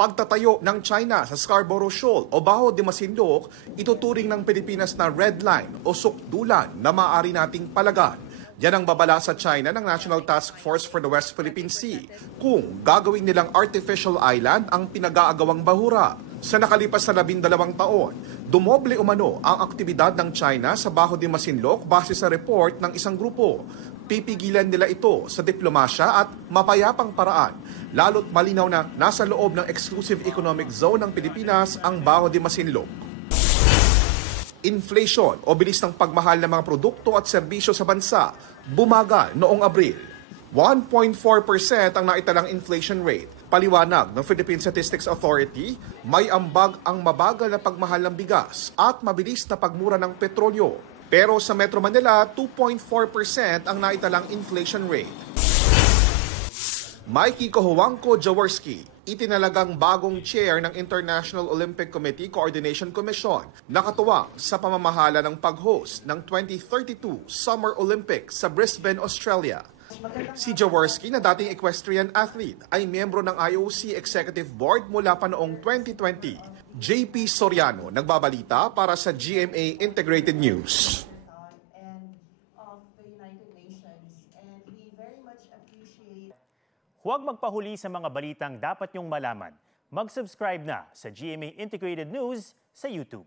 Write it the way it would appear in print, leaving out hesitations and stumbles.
Pagtatayo ng China sa Scarborough Shoal o Baho de Masinloc, ituturing ng Pilipinas na red line o sukdulan na maaari nating palagan. Yan ang babala sa China ng National Task Force for the West Philippine Sea kung gagawin nilang artificial island ang pinag-aagawang bahura. Sa nakalipas na 12 taon, dumoble umano ang aktibidad ng China sa Baho de Masinloc base sa report ng isang grupo. Pipigilan nila ito sa diplomasya at mapayapang paraan, lalo't malinaw na nasa loob ng exclusive economic zone ng Pilipinas ang Baho de Masinloc. Inflation o bilis ng pagmahal ng mga produkto at serbisyo sa bansa bumagal noong Abril. 1.4% ang naitalang inflation rate. Paliwanag ng Philippine Statistics Authority, may ambag ang mabagal na pagmahal ng bigas at mabilis na pagmura ng petrolyo. Pero sa Metro Manila, 2.4% ang naitalang inflation rate. Mikey Cojuangco Jaworski, itinalagang bagong chair ng International Olympic Committee Coordination Commission, nakatuwang sa pamamahala ng pag-host ng 2032 Summer Olympics sa Brisbane, Australia. Si Jaworski na dating equestrian athlete ay miyembro ng IOC Executive Board mula pa noong 2020. JP Soriano nagbabalita para sa GMA Integrated News. Huwag magpahuli sa mga balitang dapat niyong malaman. Mag-subscribe na sa GMA Integrated News sa YouTube.